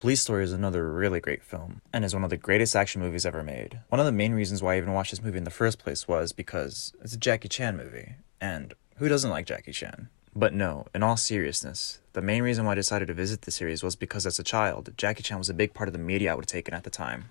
Police Story is another really great film, and is one of the greatest action movies ever made. One of the main reasons why I even watched this movie in the first place was because it's a Jackie Chan movie, and who doesn't like Jackie Chan? But no, in all seriousness, the main reason why I decided to visit the series was because as a child, Jackie Chan was a big part of the media I would have taken at the time.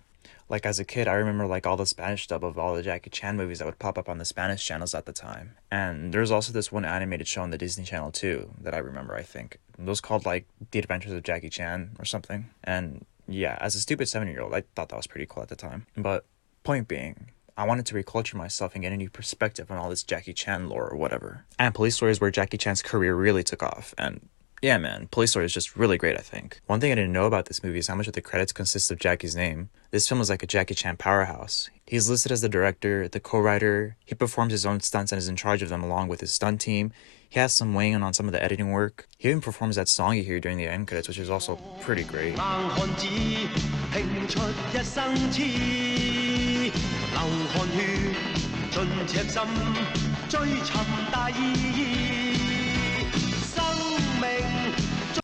Like as a kid, I remember like all the Spanish dub of all the Jackie Chan movies that would pop up on the Spanish channels at the time. And there's also this one animated show on the Disney Channel too that I remember, I think. It was called like The Adventures of Jackie Chan or something. And yeah, as a stupid 7-year-old, I thought that was pretty cool at the time. But point being, I wanted to reculture myself and get a new perspective on all this Jackie Chan lore or whatever. And Police Story is where Jackie Chan's career really took off, and yeah, man, Police Story is just really great, I think. One thing I didn't know about this movie is how much of the credits consist of Jackie's name. This film is like a Jackie Chan powerhouse. He's listed as the director, the co-writer, he performs his own stunts and is in charge of them along with his stunt team. He has some weighing in on some of the editing work. He even performs that song you hear during the end credits, which is also pretty great.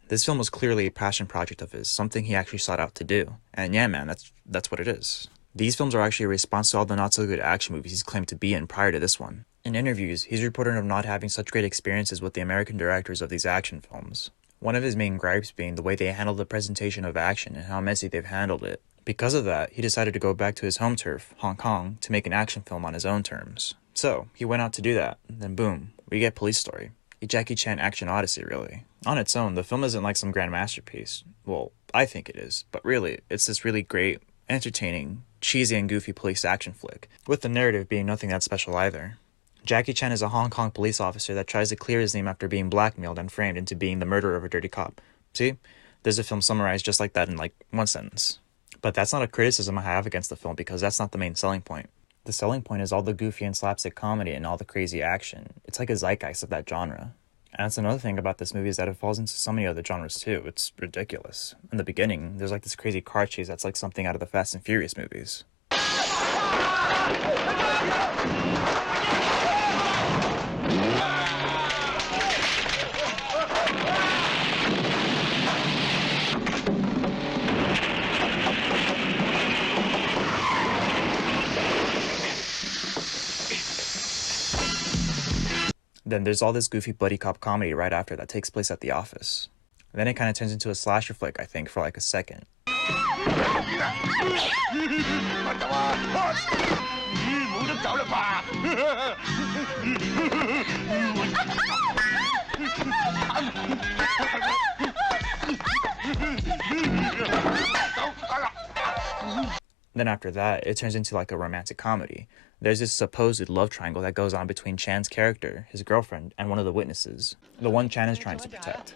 This film was clearly a passion project of his, something he actually sought out to do. And yeah, man, that's what it is. These films are actually a response to all the not-so-good action movies he's claimed to be in prior to this one. In interviews, he's reported of not having such great experiences with the American directors of these action films. One of his main gripes being the way they handled the presentation of action and how messy they've handled it. Because of that, he decided to go back to his home turf, Hong Kong, to make an action film on his own terms. So, he went out to do that, then boom, we get Police Story. A Jackie Chan action odyssey, really. On its own, the film isn't like some grand masterpiece. Well, I think it is, but really, it's this really great, entertaining, cheesy and goofy police action flick, with the narrative being nothing that special either. Jackie Chan is a Hong Kong police officer that tries to clear his name after being blackmailed and framed into being the murderer of a dirty cop. See? There's a film summarized just like that in like one sentence. But that's not a criticism I have against the film because that's not the main selling point. The selling point is all the goofy and slapstick comedy and all the crazy action. It's like a zeitgeist of that genre. And that's another thing about this movie is that it falls into so many other genres too. It's ridiculous. In the beginning, there's like this crazy car chase that's like something out of the Fast and Furious movies. Then there's all this goofy buddy cop comedy right after that takes place at the office. Then it kind of turns into a slasher flick, I think, for like a second. Then after that, it turns into like a romantic comedy. There's this supposed love triangle that goes on between Chan's character, his girlfriend, and one of the witnesses. The one Chan is trying to protect.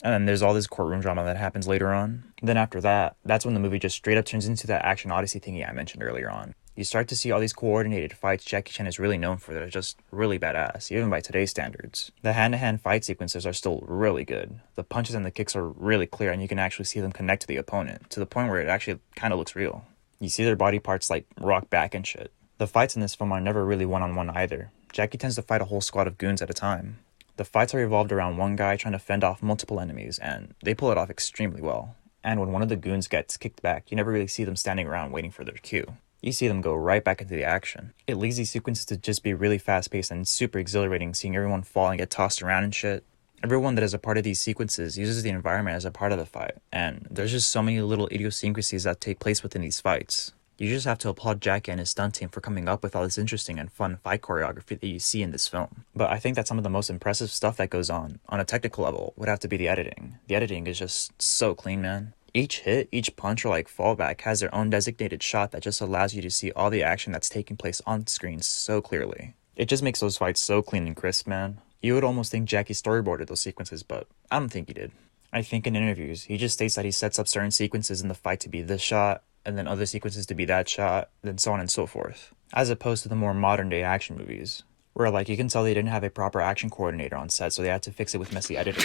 And then there's all this courtroom drama that happens later on. Then after that, that's when the movie just straight up turns into that action odyssey thingy I mentioned earlier on. You start to see all these coordinated fights Jackie Chan is really known for that are just really badass, even by today's standards. The hand-to-hand fight sequences are still really good. The punches and the kicks are really clear and you can actually see them connect to the opponent, to the point where it actually kind of looks real. You see their body parts like rock back and shit. The fights in this film are never really one-on-one either. Jackie tends to fight a whole squad of goons at a time. The fights are revolved around one guy trying to fend off multiple enemies, and they pull it off extremely well. And when one of the goons gets kicked back, you never really see them standing around waiting for their cue. You see them go right back into the action. It leads these sequences to just be really fast-paced and super exhilarating, seeing everyone fall and get tossed around and shit. Everyone that is a part of these sequences uses the environment as a part of the fight, and there's just so many little idiosyncrasies that take place within these fights. You just have to applaud Jackie and his stunt team for coming up with all this interesting and fun fight choreography that you see in this film. But I think that some of the most impressive stuff that goes on a technical level, would have to be the editing. The editing is just so clean, man. Each hit, each punch or like fallback has their own designated shot that just allows you to see all the action that's taking place on screen so clearly. It just makes those fights so clean and crisp, man. You would almost think Jackie storyboarded those sequences, but I don't think he did. I think in interviews, he just states that he sets up certain sequences in the fight to be this shot, and then other sequences to be that shot, then so on and so forth. As opposed to the more modern day action movies, where like you can tell they didn't have a proper action coordinator on set, so they had to fix it with messy editing.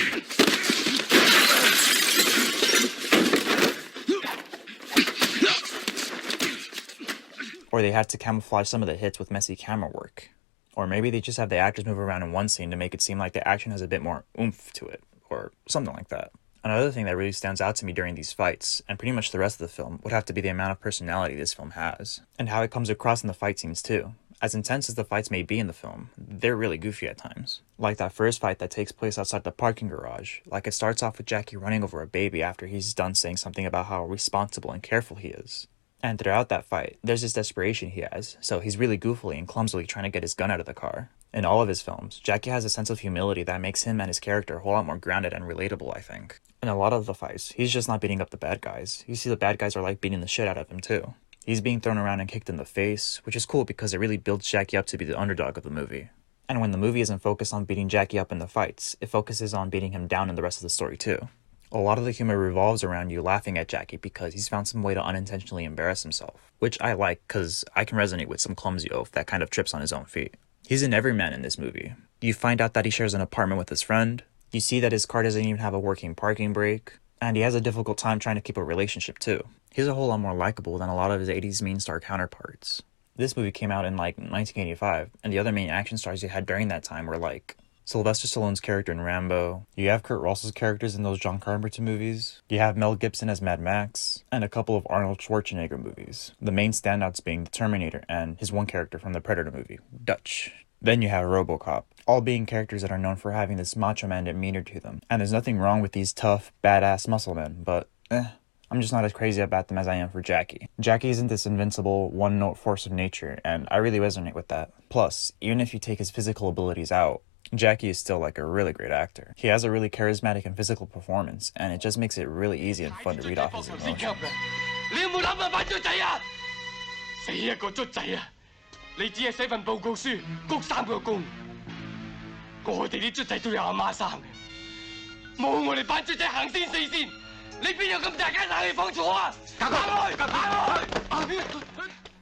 Or they had to camouflage some of the hits with messy camera work. Or maybe they just have the actors move around in one scene to make it seem like the action has a bit more oomph to it, or something like that. Another thing that really stands out to me during these fights, and pretty much the rest of the film, would have to be the amount of personality this film has, and how it comes across in the fight scenes too. As intense as the fights may be in the film, they're really goofy at times. Like that first fight that takes place outside the parking garage. Like it starts off with Jackie running over a baby after he's done saying something about how responsible and careful he is. And throughout that fight, there's this desperation he has, so he's really goofily and clumsily trying to get his gun out of the car. In all of his films, Jackie has a sense of humility that makes him and his character a whole lot more grounded and relatable, I think. In a lot of the fights, he's just not beating up the bad guys. You see the bad guys are like beating the shit out of him too. He's being thrown around and kicked in the face, which is cool because it really builds Jackie up to be the underdog of the movie. And when the movie isn't focused on beating Jackie up in the fights, it focuses on beating him down in the rest of the story too. A lot of the humor revolves around you laughing at Jackie because he's found some way to unintentionally embarrass himself, which I like because I can resonate with some clumsy oaf that kind of trips on his own feet. He's an everyman in this movie. You find out that he shares an apartment with his friend, you see that his car doesn't even have a working parking brake, and he has a difficult time trying to keep a relationship too. He's a whole lot more likable than a lot of his 80s main star counterparts. This movie came out in like 1985, and the other main action stars you had during that time were like Sylvester Stallone's character in Rambo, you have Kurt Russell's characters in those John Carpenter movies, you have Mel Gibson as Mad Max, and a couple of Arnold Schwarzenegger movies, the main standouts being The Terminator and his one character from the Predator movie, Dutch. Then you have RoboCop, all being characters that are known for having this macho man demeanor to them, and there's nothing wrong with these tough, badass muscle men, but I'm just not as crazy about them as I am for Jackie. Jackie isn't this invincible, one-note force of nature, and I really resonate with that. Plus, even if you take his physical abilities out, Jackie is still like a really great actor. He has a really charismatic and physical performance, and it just makes it really easy and fun to read off his emotions.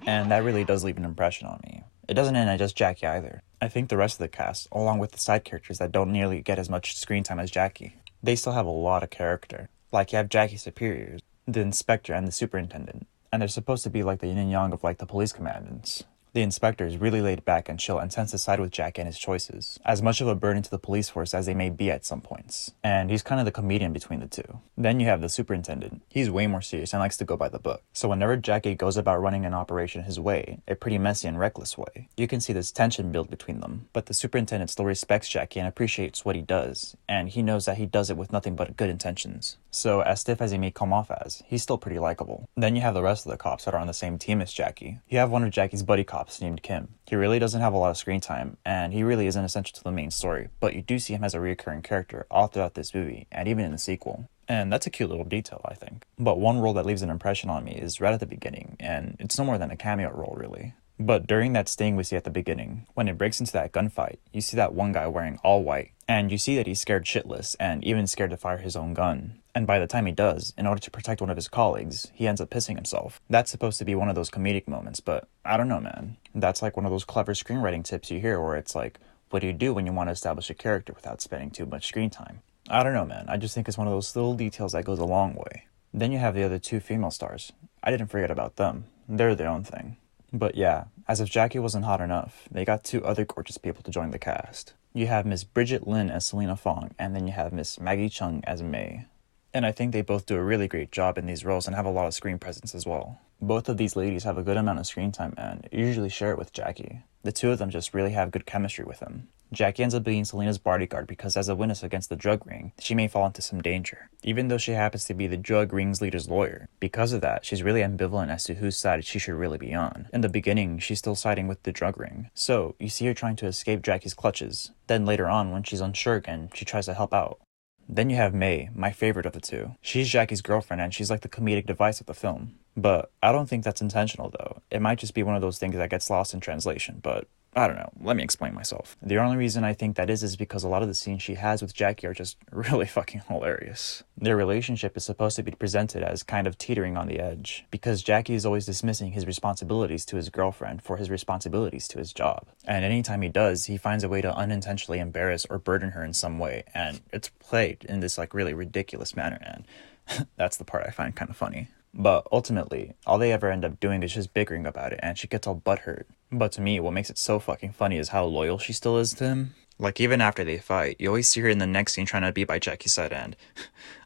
And that really does leave an impression on me. It doesn't end at just Jackie either. I think the rest of the cast, along with the side characters that don't nearly get as much screen time as Jackie, they still have a lot of character. Like you have Jackie's superiors, the inspector and the superintendent, and they're supposed to be like the yin and yang of like the police commandants. The inspector is really laid back and chill and tends to side with Jackie and his choices, as much of a burden to the police force as they may be at some points. And he's kind of the comedian between the two. Then you have the superintendent. He's way more serious and likes to go by the book. So whenever Jackie goes about running an operation his way, a pretty messy and reckless way, you can see this tension build between them. But the superintendent still respects Jackie and appreciates what he does, and he knows that he does it with nothing but good intentions. So as stiff as he may come off as, he's still pretty likable. Then you have the rest of the cops that are on the same team as Jackie. You have one of Jackie's buddy cops named Kim. He really doesn't have a lot of screen time, and he really isn't essential to the main story, but you do see him as a recurring character all throughout this movie, and even in the sequel. And that's a cute little detail, I think. But one role that leaves an impression on me is right at the beginning, and it's no more than a cameo role, really. But during that sting we see at the beginning, when it breaks into that gunfight, you see that one guy wearing all white, and you see that he's scared shitless, and even scared to fire his own gun. And by the time he does, in order to protect one of his colleagues, he ends up pissing himself. That's supposed to be one of those comedic moments, but I don't know, man. That's like one of those clever screenwriting tips you hear where it's like, what do you do when you want to establish a character without spending too much screen time? I don't know, man. I just think it's one of those little details that goes a long way. Then you have the other two female stars. I didn't forget about them. They're their own thing. But yeah, as if Jackie wasn't hot enough, they got two other gorgeous people to join the cast. You have Miss Bridget Lin as Selena Fong, and then you have Miss Maggie Chung as May. And I think they both do a really great job in these roles and have a lot of screen presence as well. Both of these ladies have a good amount of screen time and usually share it with Jackie. The two of them just really have good chemistry with him. Jackie ends up being Selena's bodyguard because as a witness against the drug ring, she may fall into some danger, even though she happens to be the drug ring's leader's lawyer. Because of that, she's really ambivalent as to whose side she should really be on. In the beginning, she's still siding with the drug ring, so you see her trying to escape Jackie's clutches. Then later on, when she's unsure again, she tries to help out. Then you have May, my favorite of the two. She's Jackie's girlfriend and she's like the comedic device of the film. But I don't think that's intentional though. It might just be one of those things that gets lost in translation, but I don't know, let me explain myself. The only reason I think that is because a lot of the scenes she has with Jackie are just really fucking hilarious. Their relationship is supposed to be presented as kind of teetering on the edge, because Jackie is always dismissing his responsibilities to his girlfriend for his responsibilities to his job. And anytime he does, he finds a way to unintentionally embarrass or burden her in some way, and it's played in this like really ridiculous manner, and that's the part I find kind of funny. But ultimately, all they ever end up doing is just bickering about it, and she gets all butthurt. But to me, what makes it so fucking funny is how loyal she still is to him. Like, even after they fight, you always see her in the next scene trying to be by Jackie's side, and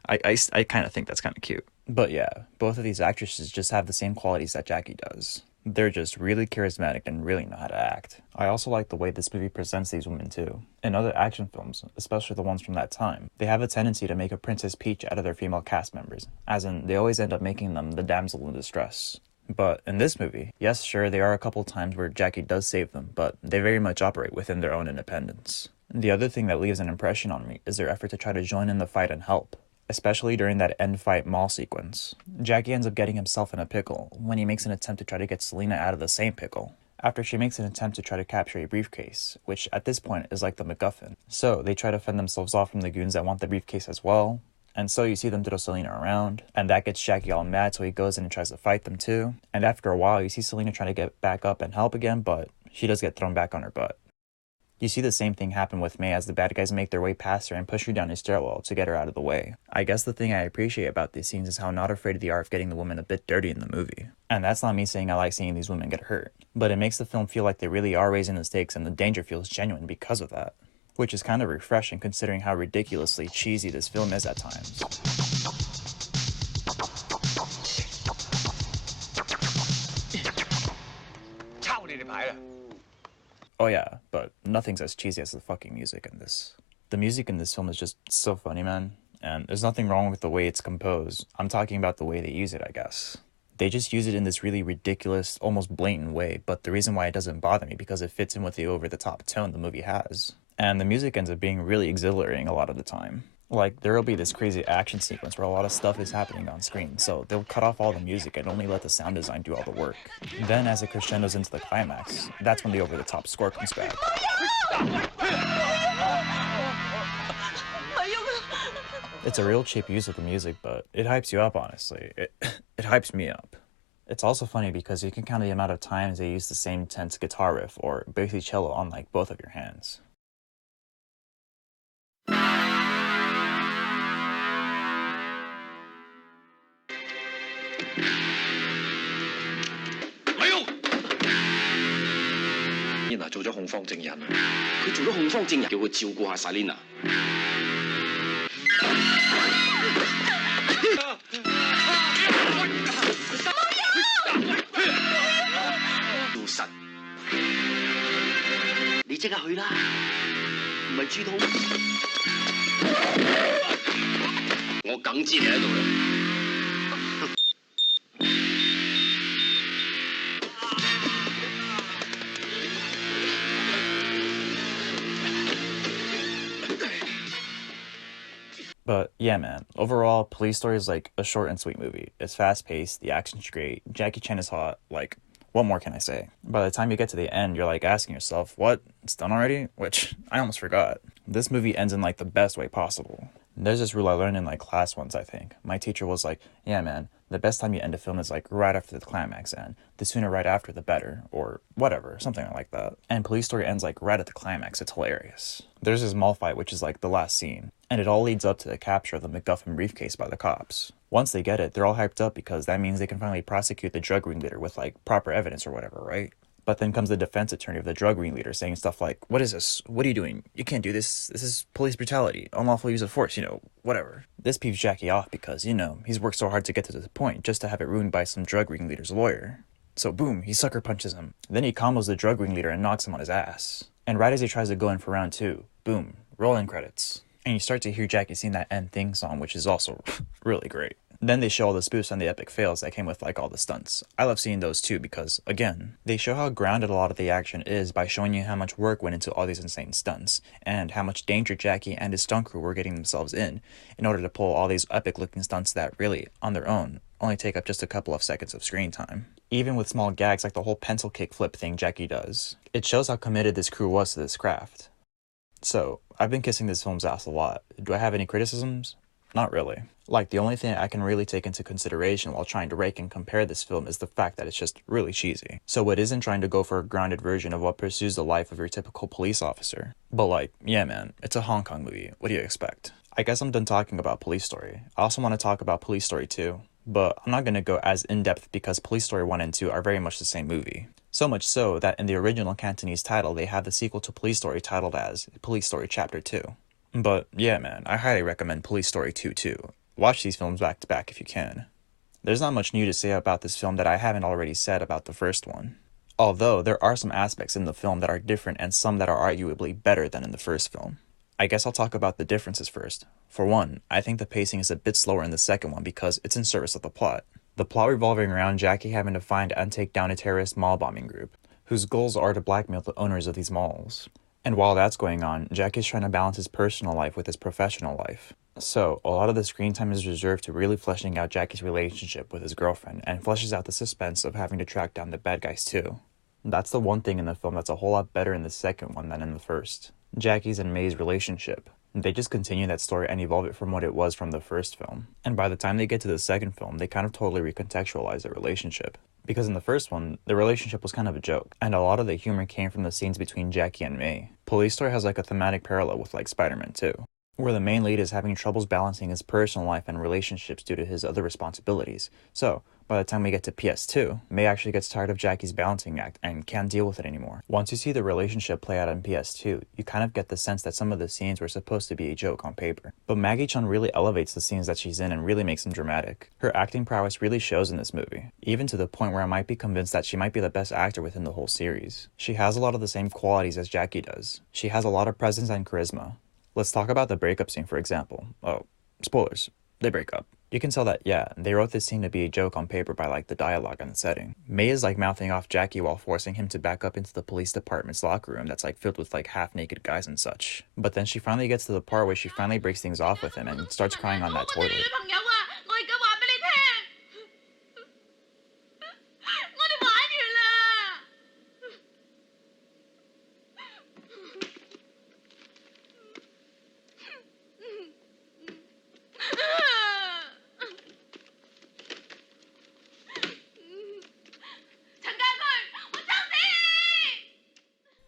I kind of think that's kind of cute. But yeah, both of these actresses just have the same qualities that Jackie does. They're just really charismatic and really know how to act. I also like the way this movie presents these women too. In other action films, especially the ones from that time, they have a tendency to make a Princess Peach out of their female cast members, as in they always end up making them the damsel in distress. But in this movie, yes, sure, there are a couple times where Jackie does save them, but they very much operate within their own independence. The other thing that leaves an impression on me is their effort to try to join in the fight and help, especially during that end fight mall sequence. Jackie ends up getting himself in a pickle when he makes an attempt to try to get Selena out of the same pickle, after she makes an attempt to try to capture a briefcase, which at this point is like the MacGuffin. So they try to fend themselves off from the goons that want the briefcase as well, and so you see them throw Selena around, and that gets Jackie all mad, so he goes in and tries to fight them too. And after a while, you see Selena trying to get back up and help again, but she does get thrown back on her butt. You see the same thing happen with May as the bad guys make their way past her and push her down a stairwell to get her out of the way. I guess the thing I appreciate about these scenes is how not afraid they are of getting the women a bit dirty in the movie. And that's not me saying I like seeing these women get hurt, but it makes the film feel like they really are raising the stakes and the danger feels genuine because of that. Which is kind of refreshing considering how ridiculously cheesy this film is at times. Oh yeah, but nothing's as cheesy as the fucking music in this. The music in this film is just so funny, man. And there's nothing wrong with the way it's composed. I'm talking about the way they use it, I guess. They just use it in this really ridiculous, almost blatant way, but the reason why it doesn't bother me because it fits in with the over-the-top tone the movie has. And the music ends up being really exhilarating a lot of the time. Like, there'll be this crazy action sequence where a lot of stuff is happening on screen, so they'll cut off all the music and only let the sound design do all the work. Then, as it crescendos into the climax, that's when the over-the-top score comes back. It's a real cheap use of the music, but it hypes you up, honestly. It hypes me up. It's also funny because you can count the amount of times they use the same tense guitar riff or bassy cello on like both of your hands. Selena 做咗控方證人啊！佢做咗控方證人，叫佢照顧下 Selena。要實，你即刻去啦，唔係豬肚。我梗知你喺度啦。But yeah, man, overall, Police Story is like a short and sweet movie. It's fast-paced, the action's great, Jackie Chan is hot, like, what more can I say? By the time you get to the end, you're like asking yourself, what? It's done already? Which, I almost forgot. This movie ends in like the best way possible. There's this rule I learned in like class once, I think. My teacher was like, yeah man, the best time you end a film is like right after the climax, and the sooner right after the better, or whatever, something like that. And Police Story ends like right at the climax. It's hilarious. There's this mall fight, which is like the last scene, and it all leads up to the capture of the MacGuffin briefcase by the cops. Once they get it, they're all hyped up because that means they can finally prosecute the drug ringleader with like proper evidence or whatever, right? But then comes the defense attorney of the drug ringleader saying stuff like, what is this? What are you doing? You can't do this. This is police brutality, unlawful use of force, whatever. This peeves Jackie off because, he's worked so hard to get to this point just to have it ruined by some drug ringleader's lawyer. So boom, he sucker punches him. Then he combos the drug ringleader and knocks him on his ass. And right as he tries to go in for round 2, boom, rolling credits. And you start to hear Jackie sing that end theme song, which is also really great. Then they show all the spoofs and the epic fails that came with like all the stunts. I love seeing those too because, again, they show how grounded a lot of the action is by showing you how much work went into all these insane stunts, and how much danger Jackie and his stunt crew were getting themselves in order to pull all these epic looking stunts that really, on their own, only take up just a couple of seconds of screen time. Even with small gags like the whole pencil kick flip thing Jackie does, it shows how committed this crew was to this craft. So, I've been kissing this film's ass a lot. Do I have any criticisms? Not really. Like, the only thing I can really take into consideration while trying to rank and compare this film is the fact that it's just really cheesy. So it isn't trying to go for a grounded version of what pursues the life of your typical police officer. But like, yeah man, it's a Hong Kong movie. What do you expect? I guess I'm done talking about Police Story. I also want to talk about Police Story 2, but I'm not going to go as in-depth because Police Story 1 and 2 are very much the same movie. So much so that in the original Cantonese title they have the sequel to Police Story titled as Police Story Chapter 2. But yeah man, I highly recommend Police Story 2 too. Watch these films back to back if you can. There's not much new to say about this film that I haven't already said about the first one. Although there are some aspects in the film that are different and some that are arguably better than in the first film. I guess I'll talk about the differences first. For one, I think the pacing is a bit slower in the second one because it's in service of the plot. The plot revolving around Jackie having to find and take down a terrorist mall bombing group, whose goals are to blackmail the owners of these malls. And while that's going on, Jackie's trying to balance his personal life with his professional life. So, a lot of the screen time is reserved to really fleshing out Jackie's relationship with his girlfriend and fleshes out the suspense of having to track down the bad guys too. That's the one thing in the film that's a whole lot better in the second one than in the first. Jackie's and May's relationship. They just continue that story and evolve it from what it was from the first film. And by the time they get to the second film, they kind of totally recontextualize their relationship. Because in the first one, the relationship was kind of a joke, and a lot of the humor came from the scenes between Jackie and May. Police Story has like a thematic parallel with like Spider-Man 2, where the main lead is having troubles balancing his personal life and relationships due to his other responsibilities. So, by the time we get to PS2, May actually gets tired of Jackie's balancing act and can't deal with it anymore. Once you see the relationship play out in PS2, you kind of get the sense that some of the scenes were supposed to be a joke on paper. But Maggie Cheung really elevates the scenes that she's in and really makes them dramatic. Her acting prowess really shows in this movie, even to the point where I might be convinced that she might be the best actor within the whole series. She has a lot of the same qualities as Jackie does. She has a lot of presence and charisma. Let's talk about the breakup scene, for example. Oh, spoilers. They break up. You can tell that, yeah, they wrote this scene to be a joke on paper by like the dialogue and the setting. May is like mouthing off Jackie while forcing him to back up into the police department's locker room that's like filled with like half-naked guys and such. But then she finally gets to the part where she finally breaks things off with him and starts crying on that toilet.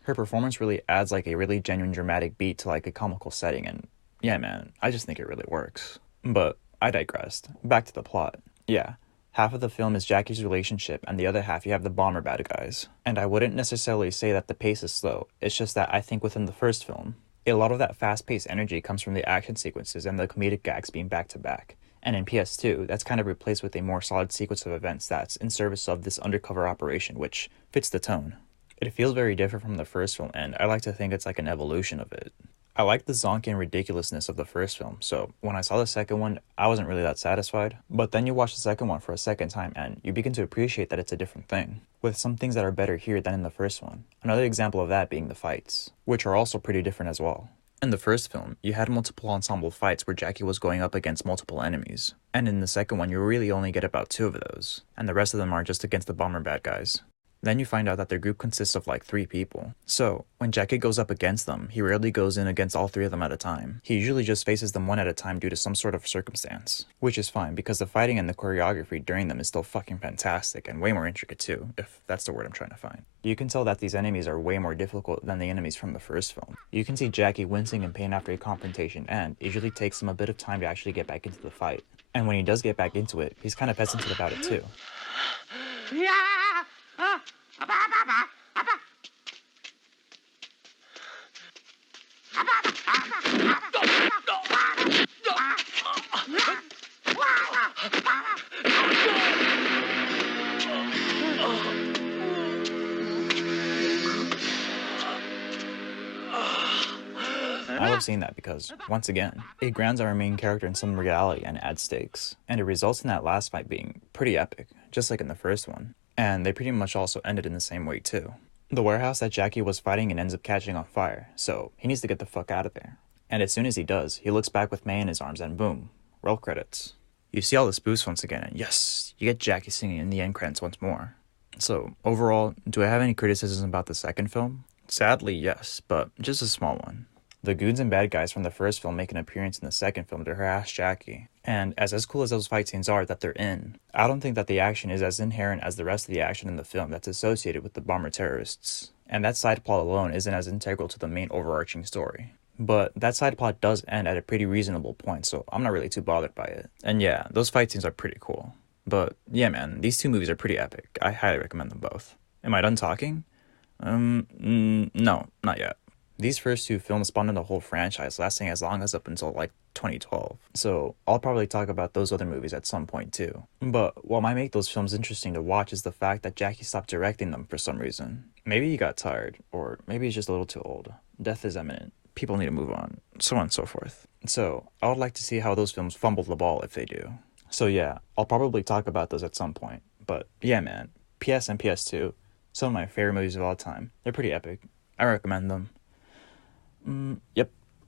Her performance really adds like a really genuine dramatic beat to like a comical setting, and yeah man, I just think it really works. But I digressed. Back to the plot. Yeah, half of the film is Jackie's relationship and the other half you have the bomber bad guys. And I wouldn't necessarily say that the pace is slow, it's just that I think within the first film, a lot of that fast-paced energy comes from the action sequences and the comedic gags being back to back. And in PS2, that's kind of replaced with a more solid sequence of events that's in service of this undercover operation, which fits the tone. It feels very different from the first film, and I like to think it's like an evolution of it. I like the zonky ridiculousness of the first film, so when I saw the second one, I wasn't really that satisfied. But then you watch the second one for a second time, and you begin to appreciate that it's a different thing, with some things that are better here than in the first one. Another example of that being the fights, which are also pretty different as well. In the first film, you had multiple ensemble fights where Jackie was going up against multiple enemies, and in the second one you really only get about 2 of those, and the rest of them are just against the bomber bad guys. Then you find out that their group consists of like 3 people. So, when Jackie goes up against them, he rarely goes in against all 3 of them at a time. He usually just faces them one at a time due to some sort of circumstance. Which is fine, because the fighting and the choreography during them is still fucking fantastic, and way more intricate too, if that's the word I'm trying to find. You can tell that these enemies are way more difficult than the enemies from the first film. You can see Jackie wincing in pain after a confrontation, and it usually takes him a bit of time to actually get back into the fight. And when he does get back into it, he's kind of hesitant about it too. I love seeing that because, once again, it grounds our main character in some reality and adds stakes. And it results in that last fight being pretty epic, just like in the first one. And they pretty much also ended in the same way too. The warehouse that Jackie was fighting in ends up catching on fire, so he needs to get the fuck out of there. And as soon as he does, he looks back with May in his arms and boom, roll credits. You see all the spoofs once again, and yes, you get Jackie singing in the end credits once more. So, overall, do I have any criticisms about the second film? Sadly, yes, but just a small one. The goons and bad guys from the first film make an appearance in the second film to harass Jackie. And as cool as those fight scenes are that they're in, I don't think that the action is as inherent as the rest of the action in the film that's associated with the bomber terrorists. And that side plot alone isn't as integral to the main overarching story. But that side plot does end at a pretty reasonable point, so I'm not really too bothered by it. And yeah, those fight scenes are pretty cool. But yeah, man, these two movies are pretty epic. I highly recommend them both. Am I done talking? No, not yet. These first two films spawned the whole franchise, lasting as long as up until like 2012. So I'll probably talk about those other movies at some point too. But what might make those films interesting to watch is the fact that Jackie stopped directing them for some reason. Maybe he got tired, or maybe he's just a little too old. Death is imminent. People need to move on, so on and so forth. So I would like to see how those films fumble the ball if they do. So yeah, I'll probably talk about those at some point. But yeah, man, PS and PS2, some of my favorite movies of all time. They're pretty epic. I recommend them. Yep.